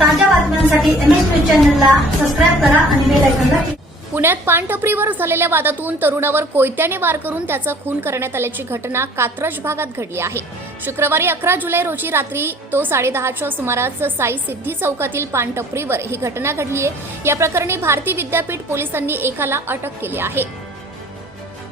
ताज्या बातम्यांसाठी M S news चॅनलला सबस्क्राईब करा आणि बेल आयकॉनला पुण्यात पानटपरीवर झालेल्या वादातून तरुणावर कोयत्याने वार करून त्याचा खून करण्यात आल्याची घटना कात्रज भागात घडली आहे. शुक्रवारी अकरा जुलै रोजी रात्री तो साडेदहाच्या सुमारास साई सिद्धी चौकातील पानटपरीवर ही घटना घडली आहे या प्रकरणी भारती विद्यापीठ पोलिसांनी एकाला अटक केली आहे.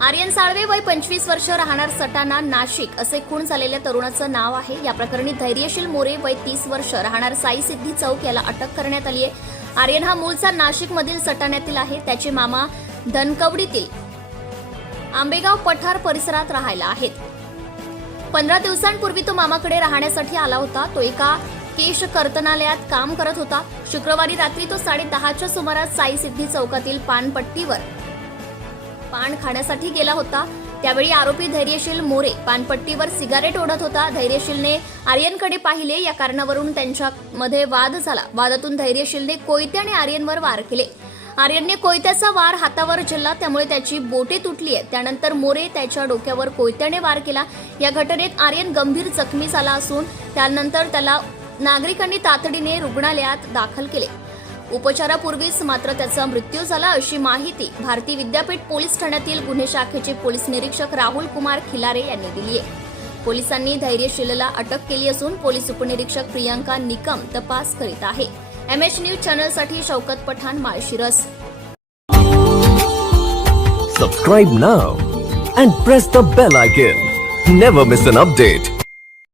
आर्यन साळवे वय पंचवीस वर्ष राहणार सटाणा नाशिक असे खून झालेल्या तरुणाचं नाव आहे. या प्रकरणी धैर्यशील मोरे वय तीस वर्ष राहणार साई सिद्धी चौक याला अटक करण्यात आली आहे. आर्यन हा मूळचा नाशिकमधील सटाण्यातील आहे. त्याचे मामा धनकवडीतील आंबेगाव पठार परिसरात राहायला आहेत. पंधरा दिवसांपूर्वी तो मामाकडे राहण्यासाठी आला होता. तो एका केश कर्तनालयात काम करत होता. शुक्रवारी रात्री तो साडेदहाच्या सुमारास साई सिद्धी चौकातील पानपट्टीवर पान खाण्यासाठी गेला होता. त्यावेळी आरोपी धैर्यशील मोरे पानपट्टीवर सिगारेट ओढत होता. धैर्यशीलने आर्यनकडे पाहिले. या कारणावरून त्यांच्यामध्ये वाद झाला. वादातून धैर्यशीलने कोयत्याने आर्यनवर वार केले. आर्यनने कोयत्याचा वार हातावर झेलला. त्यामुळे त्याची बोटे तुटली आहे त्यानंतर मोरे त्याच्या डोक्यावर कोयत्याने वार केला. या घटनेत आर्यन गंभीर जखमी झाला असून त्यानंतर त्याला नागरिकांनी तातडीने रुग्णालयात दाखल केले. उपचारापूर्वीच मात्र त्याचा मृत्यू झाला अशी माहिती भारती विद्यापीठ पोलीस ठाण्यातील गुन्हे शाखेचे पोलीस निरीक्षक राहुल कुमार खिलारे यांनी दिली आहे. पोलिसांनी धैर्यशीलला अटक केली असून पोलीस उपनिरीक्षक प्रियांका निकम तपास करीत आहे. M H news चॅनलसाठी Shaukat Pathan Malshiras subscribe now and press the bell icon never miss an update